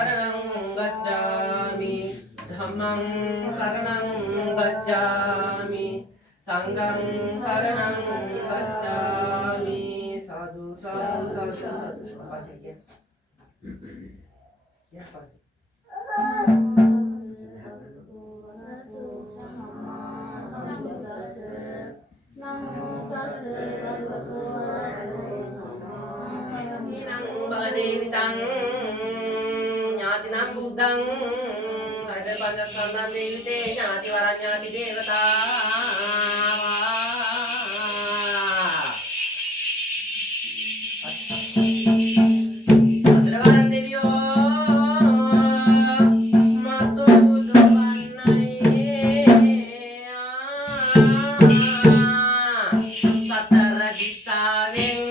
शरणं गच्छामि धम्मं शरणं गच्छामि संघं शरणं गच्छामि साधु साधु साधु Baladevitam Nyatinam Buddhang Ada Pancaskandhan Devite Nyati Waranyati Devata Adravaran Devyo Mato Buddha Vannai Satara Ditaveng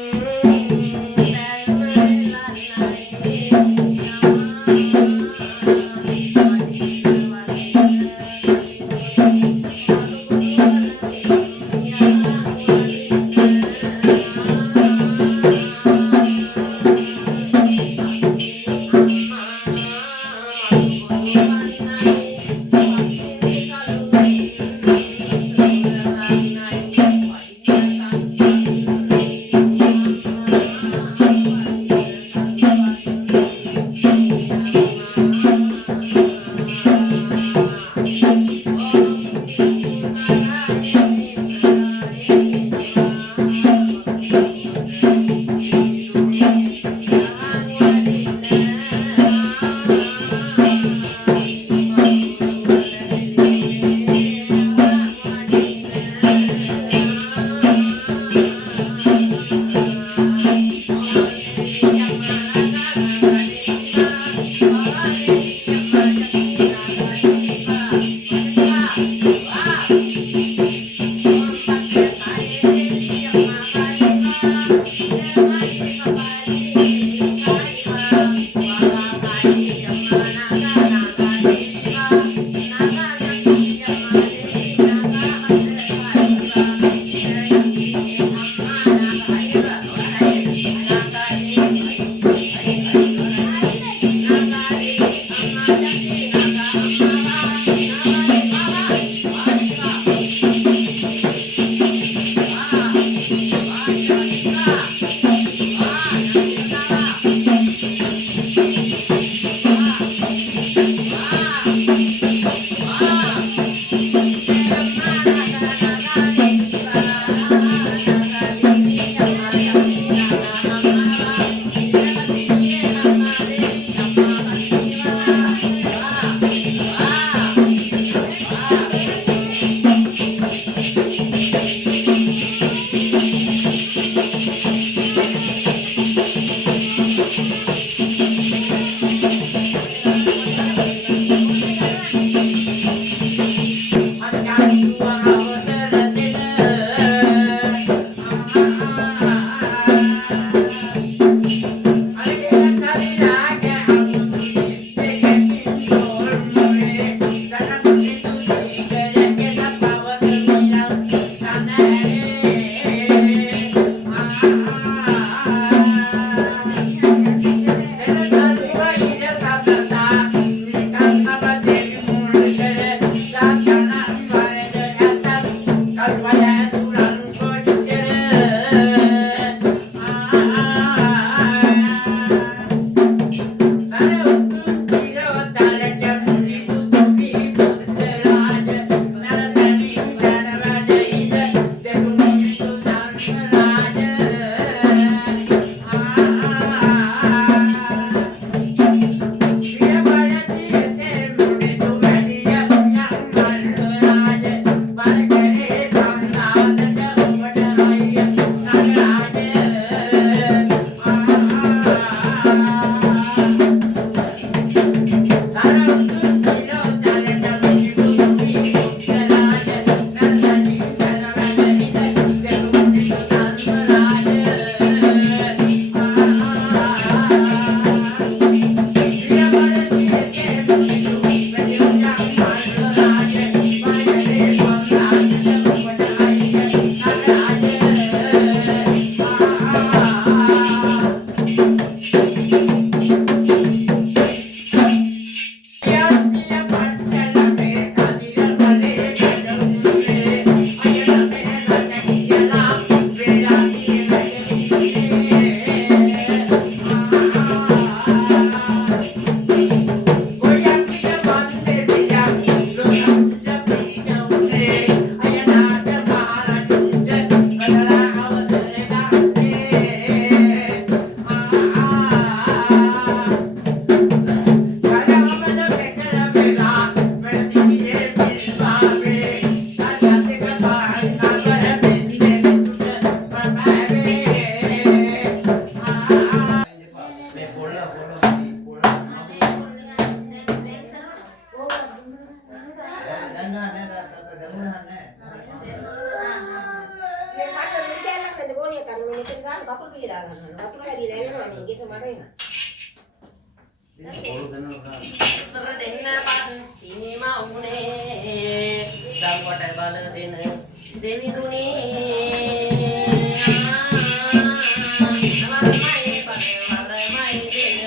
කකුල් පිහ දාගන්න ඕන. වතුර හැදිලා එනවා මේ ගෙත මඩ එන. උත්තර දෙන්න පත්තිනිම උනේ දරුවට බල දෙන දෙවිඳුනේ වරමයි බල වරමයි දෙන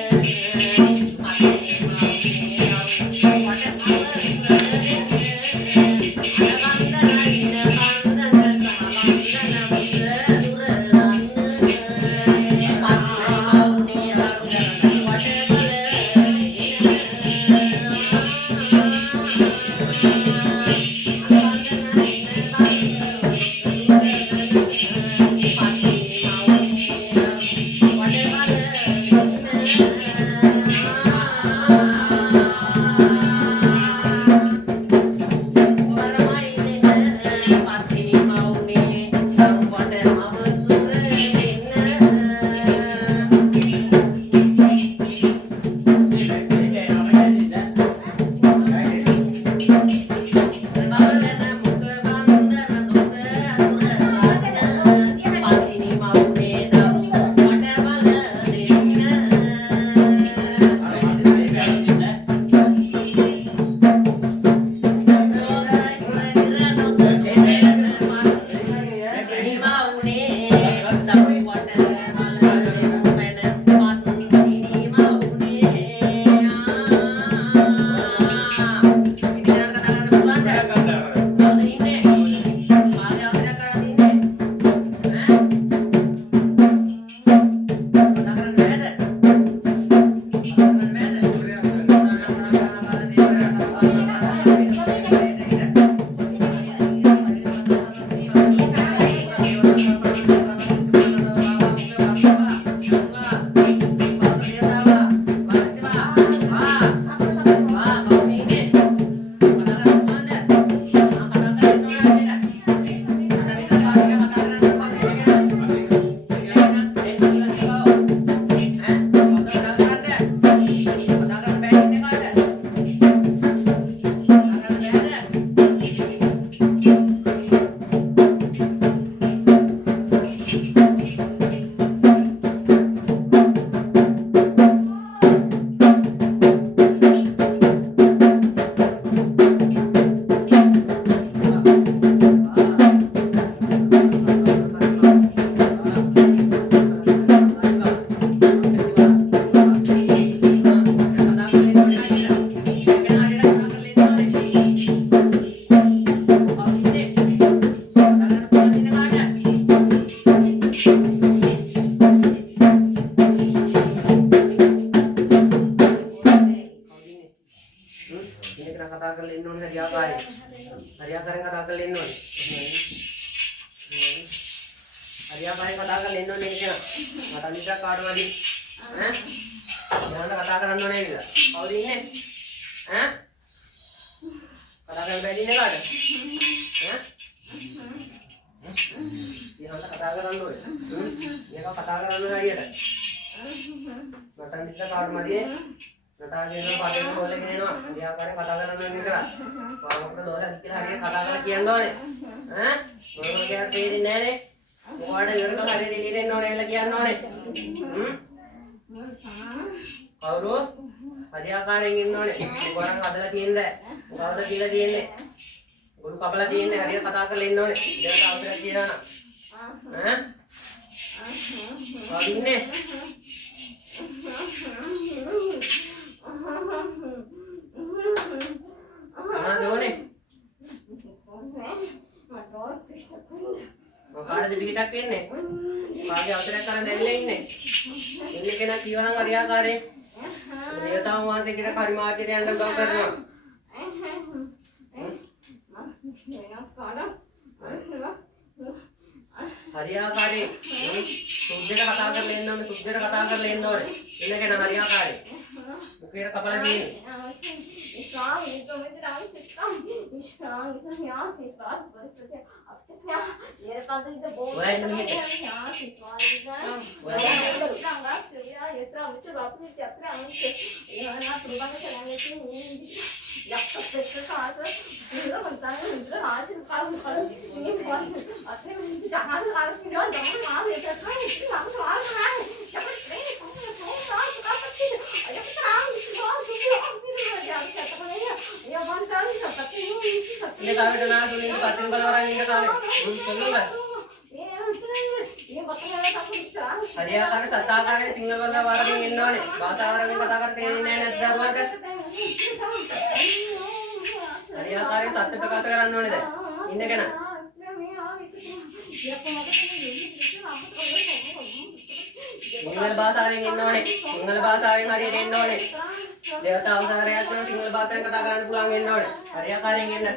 හරියාකාරයෙන් කතා කරලා එන්න ඕනේ කියන. මට අනිද්දා කාටමදි ඈ යන්න කතා කරන්න ඕනේ කියලා. කවුද ඉන්නේ? ඈ කතා කරන්න බැරි ඉන්නේ කාට? ඈ ඊහාට කතා කරන්න ඕනේ. මේක කතා කරන්න හරියට. මට අනිද්දා කාටමදි නටාගෙන පාඩේ කොල්ලෙක් එනවා. හරියාකාරයෙන් කතා කරන්න ඕනේ කියලා. පාවකට දෝෂක් කියලා හරියට කතා කරලා කියන්න ඕනේ. ඈ මොනවා කියන්න තේරෙන්නේ නැහනේ. මොකටද ඉවරක හරියට එළියට එන්න ඕනේ කියලා කියන්න ඕනේ. කවුරු? හරියාකාරයෙන් ඉන්න ඕනේ. මොකරන් හදලා තියෙන්නේ? මොකවද කියලා තියෙන්නේ? ගොඩ කපලා තියෙන්නේ හරියට කතා කරලා ඉන්න ඕනේ. ඉතින් අවසරයක් තියනවා නම්. ඈ? ආදින්නේ. දෝනේ. මොකාටද පිටිටක් එන්නේ? කාගේ අවසරයක් කරන් දැල්ලා ඉන්නේ? ඉන්නේ කෙනා කියවනම් හරියාකාරයෙන්. දේවතාවුන් වහන්සේ කෙනෙක් හරි මාර්ගයට යන්න උදව් කරනවා. හරියාකාරයෙන් සුද්ධට කතා කරලා එන්න ඕනේ. සුද්ධට කතා කරලා එන්න ඕනේ. ඉන්න කෙනා හරියාකාරයෙන්. මුකේර කපලා තියෙන්නේ. Ini kami dengar tuh ini patin balaran ini kami. சொல்லுங்க. හරියා කරේ සතා කරේ සිංහල බඳා වරමින් ඉන්නවනේ. භාෂා වරමින් කතා කරලා තේරෙන්නේ නැහැ නැද්ද අපට? හරියා කරේ සත්‍ය ප්‍රකාශ කරන්න ඕනේ දැන්. ඉන්නකන. සිංහල භාෂාවෙන් ඉන්නවනේ. සිංහල භාෂාවෙන් හරියට එන්න ඕනේ. දේවතා අවසරයක් නම් සිංහල භාෂාවෙන් කතා කරන්න පුළුවන් වෙන්න ඕනේ. හරියා කරෙන් එන්න.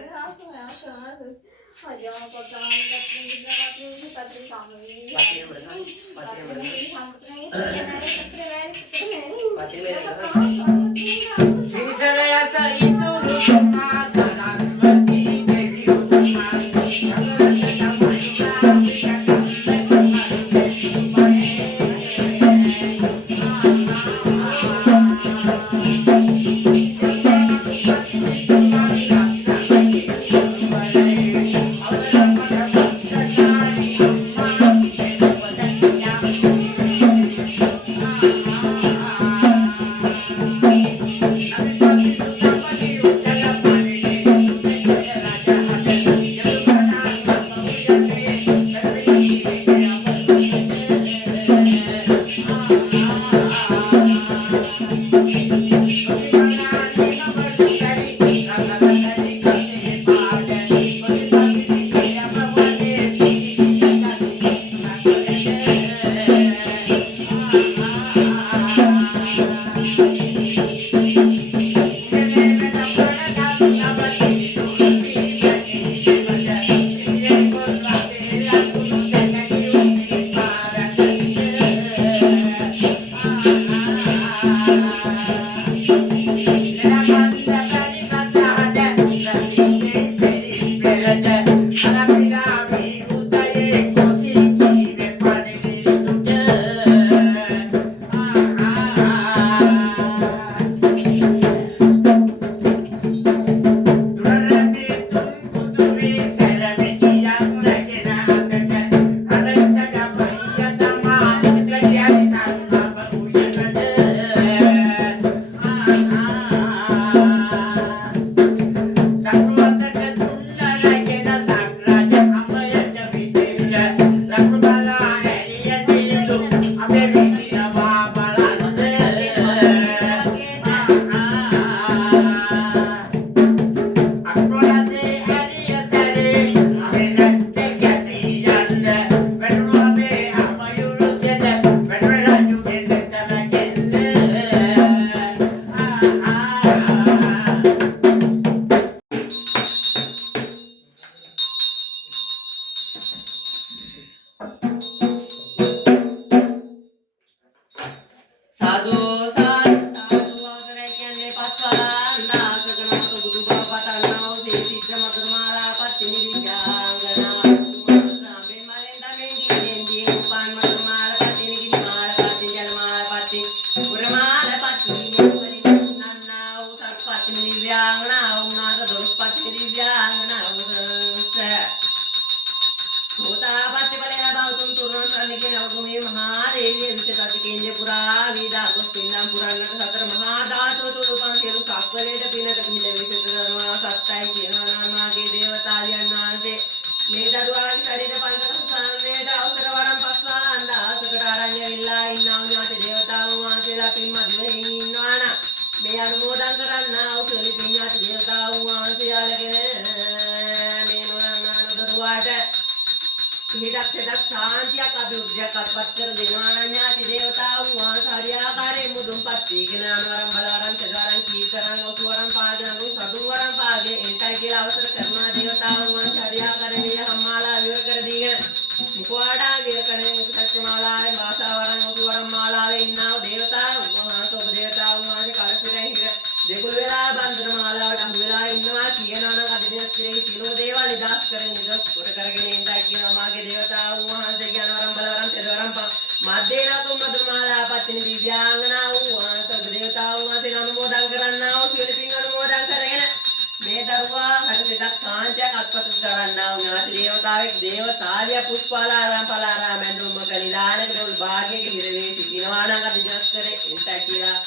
දේවතාවිය පුෂ්පාලාරාම පලාරාම ඇඳුමක නිදානකට උල් භාගයක හිර වේ සිටිනවා නම් අපි ජොස් කරේ එන්ට කියලා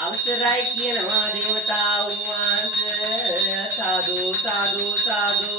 අවසරයි කියනවා දේවතාවුන් වහන්සේ සාදු සාදු සාදු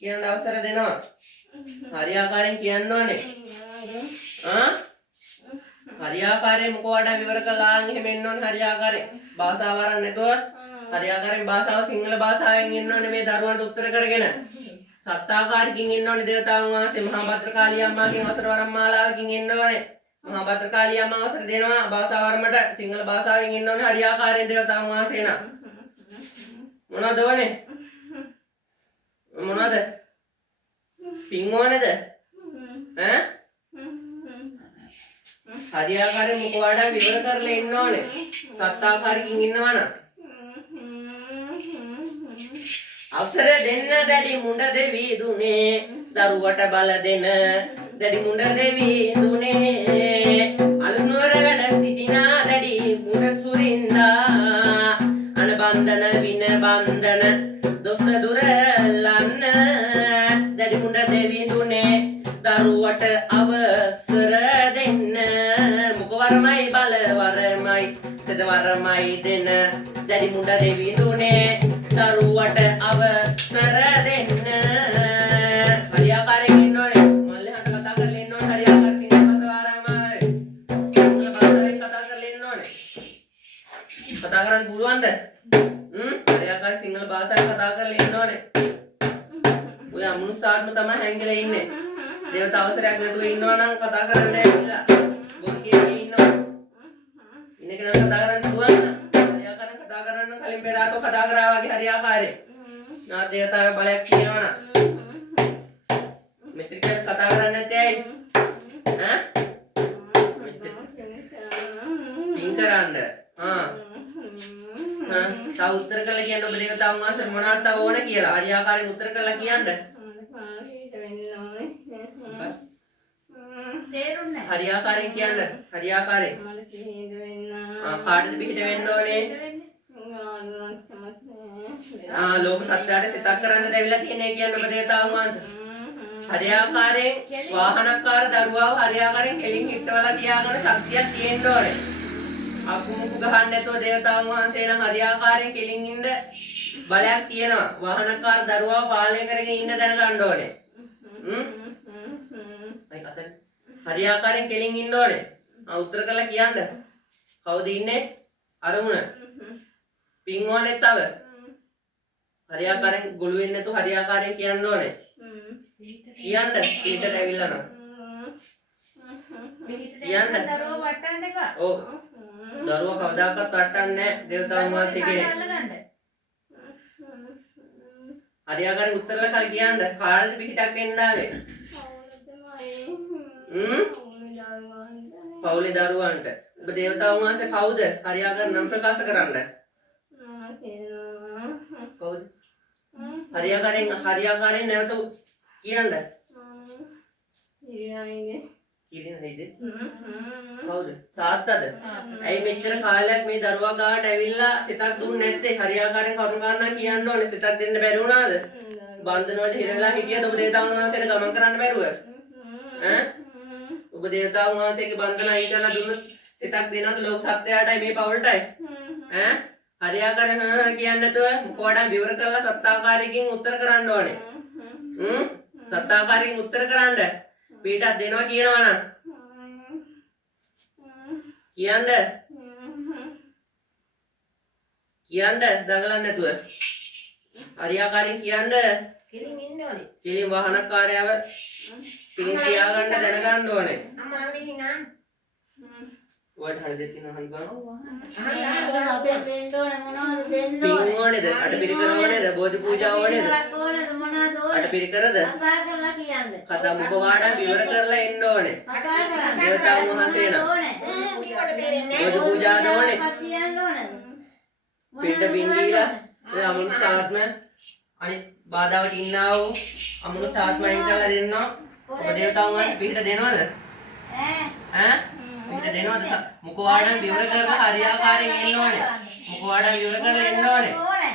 කියන්න අවසර දෙනවා. හරියාකාරයෙන් කියන්න ඕනේ. හරියාකාරයෙන් මොකෝ වඩා විවර කළාන් එහෙම එන්න ඕනේ හරියාකාරයෙන්. භාෂාව වරන් නැතුව හරියාකාරයෙන් භාෂාව සිංහල භාෂාවෙන් ඉන්න ඕනේ මේ දරුවන්ට උත්තර කරගෙන. සත්තාකාරකින් ඉන්න ඕනේ දේවතාවුන් වහන්සේ මහා භද්‍රකාලී අම්මාගෙන් අවසර වරම් මාලාවකින් ඉන්න ඕනේ. මහා භද්‍රකාලී අම්මා අවසර දෙනවා භාෂාව වරමට සිංහල භාෂාවෙන් ඉන්න ඕනේ හරියාකාරයෙන් දේවතාවුන් වහන්සේ නා. මොනවද ඕනේ? මොනවද? පින් ඕනේද? ඈ? හරියාකාරයෙන් මොක වඩා විවර කරලා ඉන්න ඕනේ. සත්තාකාරකින් ඉන්නවා නම්. අවසර දෙන්න දැඩි මුඬ දෙවි දුනේ දරුවට බල දෙන දැඩි මුඬ දෙවි දුනේ අලුනුවර වැඩ සිටිනා දැඩි මුඬ සුරින්දා අනබන්ධන වින බන්ධන දොස්ත දුර ලන්න දැඩි මුඬ දෙවි දුනේ දරුවට අවසර දෙන්න මුක වරමයි බල වරමයි තද වරමයි දෙන දැඩි මුඬ දෙවි දුනේ දරුවට අවසර දෙන්න හරියාකාරයෙන් ඉන්න ඕනේ මල්ලේ හට කතා කරලා ඉන්න ඕනේ හරියාකාරයෙන් සිංහල භාෂාවයි සිංහල භාෂාවෙන් කතා කරලා ඉන්න ඕනේ කතා කරන්න පුළුවන්ද හරියාකාරයෙන් සිංහල භාෂාවෙන් කතා කරලා ඉන්න ඕනේ ඔය අමනුෂ්‍යාත්ම තමයි හැංගිලා ඉන්නේ දේවත අවසරයක් නැතුව ඉන්නවා නම් කතා කරන්න නැහැ කියලා බොරු කියන්නේ ඉන්නවා ඉන්න කෙනා කතා කරන්න පුළුවන් හරියාකාරයෙන් කතා කරන්න කලින් පෙරාතෝ කතා කරා වගේ හරියාකාරයෙන් නා දේවතාවේ බලයක් තියෙනවා නම් මෙතන කතා කරන්නේ නැත්තේ ඇයි ඈ පින් කරන්න තා උත්තර කළා කියන්න ඔබ දේවතාවුන් වහන්සේ මොනවද ඕන කියලා හරියාකාරයෙන් උත්තර කළා කියන්න හරියාකාරයෙන් කියන්න හරියාකාරයෙන් කාටද පිට වෙන්න ඕනේ ලෝක සත්‍යයට සිතක් කරන්න දැවිලා තියෙන්නේ කියන්න ඔබ දේවතාවුන් වහන්සේ හරියාකාරයෙන් වාහනකාර දරුවාව හරියාකාරයෙන් කෙලින් හිටවලා තියාගන්න ශක්තියක් තියෙන්න ඕනේ අකුමුකු ගහන්න නැතුව දේවතාවුන් වහන්සේ නම් හරියාකාරයෙන් කෙලින් ඉන්න බලයක් තියෙනවා වාහනකාර දරුවාව පාලනය කරගෙන ඉන්න දැනගන්න ඕනේ හරියාකාරයෙන් කෙලින් ඉන්න ඕනේ උත්තර කළා කියන්න කවුද ඉන්නේ අරමුණ පින් ඕනේ තව හරියාකාරයෙන් ගොළු වෙන්නේ නැතුව හරියාකාරයෙන් කියන්න ඕනේ කියන්න ඊටට ඇවිල්ලා නම් කියන්න දරුවා වටන්න එපා ඔව් දරුවා කවදාකවත් වටන්නේ නැහැ දේවතාවුන් වහන්සේ කෙනෙක් හරියාකාරයෙන් උත්තරලා කල කියන්න කාටද පිටක් එන්න ආවේ පවුලේ දරුවන්ට ඔබ දේවතාවුන් වහන්සේ කවුද හරියාකාර නම් ප්‍රකාශ කරන්න කවුද හරියාකාරයෙන් නැවත කියන්න කිරිනයිද කවුද තාත්තද ඇයි මෙච්චර කාලයක් මේ දරුවා ගාවට ඇවිල්ලා සිතක් දුන්නේ නැත්තේ හරියාකාරයෙන් කරුණු කාරණා කියන්න ඕනේ සිතක් දෙන්න බැරි වුණාද බන්ධන වලට හිර වෙලා හිටියද ඔබ දේවතාවුන් වහන්සේට ගමන් කරන්න බැරුව ඈ ඔබ දේවතාවුන් වහන්සේගේ බන්ධන අයින් කරලා දුන්නොත් සිතක් දෙනවද ලෝක සත්‍යයටයි මේ පවුලටයි ඈ හරියාකාරයෙන් කියන්නේ නැතුව මොකවඩා විවර කරලා සත්‍යාකාරයෙන් උත්තර කරන්න ඕනේ සත්‍යාකාරයෙන් උත්තර කරන්න පිටක් දෙනවා කියනවා නම් කියන්න දඟලන්නේ නැතුව හරියාකාරයෙන් කියන්න කෙලින් ඉන්න ඕනේ කෙලින් වාහනකාරයව පිළින් තියාගන්න දැනගන්න ඕනේ අම්මා අවුලේ නා ඔයාලට හරි දෙයක් තියෙනවා හරි ගන්න අපේ වෙන්න ඕනේ මොනවද දෙන්න ඕනේ පින් ඕනේද අට පිරිකර ඕනේද බෝධි පූජා ඕනේද ඕනේද මොනවද ඕනේ අට පිරිකරද කතා කරලා කියන්නේ කතා මුඛ වාඩා විවර කරලා එන්න ඕනේ කතා කරලා දේවතාවුන් වහන්සේ නම් ඕනේ කුඩියට තේරෙන්නේ බෝධි පූජාද ඕනේ කියන්න ඕනේ පිට බින්දීලා ඔය අමනුෂ්‍යාත්ම අනිත් බාධාවට ඉන්නා වූ අමනුෂ්‍යාත්මයන් කරලා දෙන්නවා ඔබ දේවතාවුන් වහන්සේ පිට දෙනවද ඈ පිට දෙනවද මුඛ වාඩා විවර කරලා හරියාකාරයෙන් එන්න ඕනේ මුඛ වාඩා විවර කරලා එන්න ඕනේ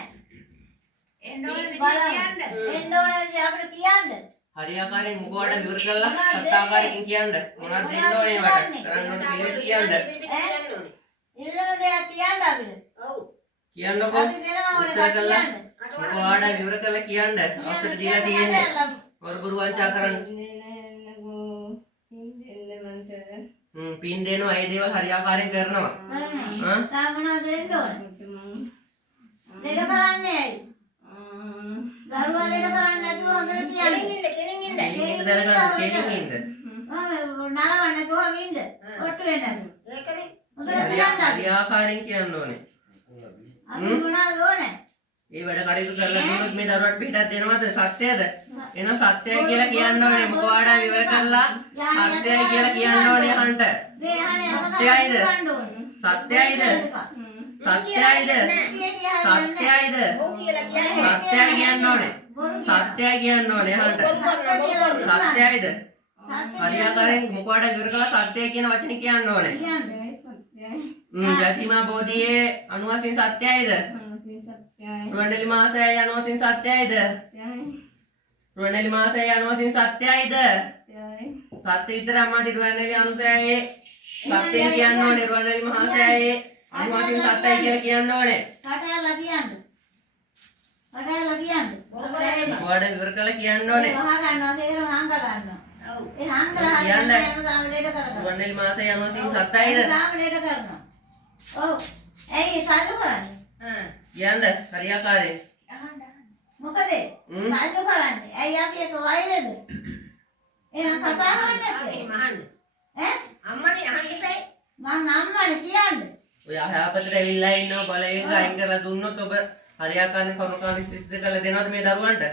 එන්න ඕනේ අපිට කියන්න හරියාකාරයෙන් මුඛ වාඩා විවර කරලා සත්‍යාකාරයෙන් කියන්න මොනවද දෙන්න ඕනේ වට කරන්න ඕනේ පිළිවෙල කියන්න ඉල්ලන දෙයක් කියන්න අපිට ඔව් කියන්නකෝ උත්තර කළා ඔයාලා විවර කරලා කියන්න. අවසර දීලා තියෙන්නේ. වරබුරු වංචා කරන්න. පින් දෙනවා ඒ දේවල් හරියාකාරයෙන් කරනවා. තාම මොනවද වෙන්න ඕන? ලෙඩ කරන්නේ ඇයි? දරුවා ලෙඩ කරන්නේ නැතුව හොඳට කියන්නේ. කෙලින් ඉන්න. කෙලින් දැනගන්න කෙලින් ඉන්න. නලවන්න නැතුව ඉන්න. ඔට්ටු වෙන්න නැතුව. ඒකනේ. හොඳට කියන්න. හරියාකාරයෙන් කියන්න ඕනේ. අපි මොනවද ඕනේ? ඒ වැඩ කටයුතු කරලා දුන්නොත් මේ දරුවට පිටක් දෙනවද? සත්‍යද? එහෙනම් සත්‍යයි කියලා කියන්න ඕනේ. මොකද ඔයාලා විවර කරලා සත්‍යයි කියලා කියන්න ඕනේ අහන්න. සත්‍යයිද? සත්‍යයිද? සත්‍යයිද? සත්‍යයිද? ඔව් කියලා කියන්නේ. සත්‍යයි කියන්න ඕනේ. සත්‍යයි කියන්න ඕනේ අහන්න. සත්‍යයිද? හරියාකාරයෙන් මොකවාට විවර කරලා සත්‍යයි කියන වචනේ කියන්න ඕනේ. ජතිමා බෝධියේ අනුවසින් සත්‍යයිද? රුවන්වැලි මාසයයි අනුවසින් සත්‍යයිද? රුවන්වැලි මාසයයි අනුවසින් සත්‍යයිද? සත්‍ය විතර අමාදි රුවන්වැලි අනුසයයි සත්‍යයි කියන්න ඕනේ. රුවන්වැලි මාසයයි අනුවසින් සත්‍යයි කියලා කියන්න ඕනේ. කටයල්ලා කියන්න. කටයල්ලා කියන්න. මොකවාට විවර කරලා කියන්න ඕනේ. වහ ගන්නවා තේරම හංග ගන්නවා. ඔව්. ඒ හංගලා හරියට හැමදාම ලෙඩ කරගන්නවා. රුවන්වැලි මාසයයි අනුවසින් සත්‍යයිද? හැමදාම ලෙඩ කරනවා. ඔව්. ඇයි සල්ලු කරන්නේ? කියන්න හරියාකාරයෙන්. මොකද? සල්ලු කරන්නේ. ඇයි අපි එක වෛරද? එහෙනම් කතා කරන්නේ නැත්තේ? මහන්න. ඈ? අම්මනේ අහන්න ඉතින්. මං නම්මනේ කියන්නේ. ඔය අහයාපතට ඇවිල්ලා ඉන්නවා බලයෙන් අයින් කරලා දුන්නොත් ඔබ හරියාකාරයෙන් කරුණාකාරී සිද්ධ කරලා දෙනවද මේ දරුවන්ට?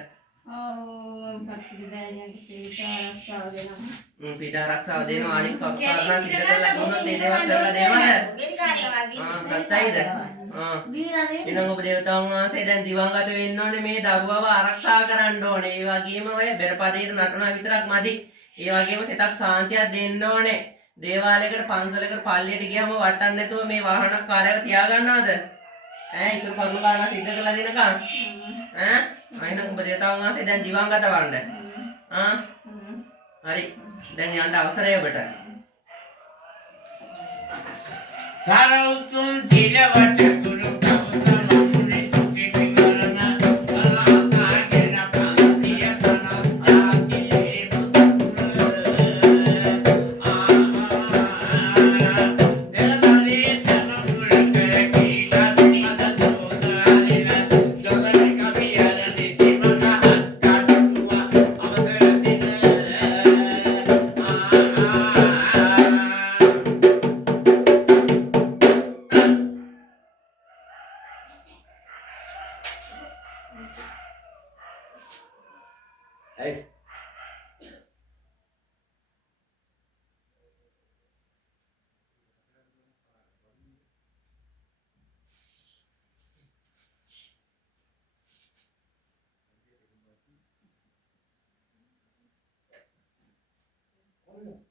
පිට ආරක්ෂාව දෙනවා අනිත් කරුණා සිද්ධ කරලා දුන්නොත් මේ දේවල් කරලා දෙනවද? මෙලිකාරිය වගේ. සත්‍යයිද? බීලා දෙන්න. එහෙනම් ඔබ දේවතාවුන් වහන්සේ දැන් දිවංගත වෙන්න ඕනේ මේ දරුවව ආරක්ෂා කරන්න ඕනේ. ඒ වගේම ඔය බෙරපදේට නටනවා විතරක් මදි. ඒ වගේම සිතක් සාන්තියක් දෙන්න ඕනේ. දේවාලයකට පන්සලකට පල්ලියට ගියාම වටන්න නැතුව මේ වාහන කාලයක තියාගන්නවද? ඈ ඒක කරුණාකාරලා සිද්ධ කරලා දෙනකම්. ඈ එහෙනම් ඔබ දේවතාවුන් වහන්සේ දැන් දිවංගත වන්න. හරි. දැන් යන්න අවසරයි ඔබට. Sarautum Tilawata Guru Gautama Muni Tuki Pingarana Alata Gena Pantiya Panatati Deladari Janamura Karakita Madadosa Alina Jolani Kaviyara Nitimana Hatta Tua Avasaratina Hey. ඔන්න.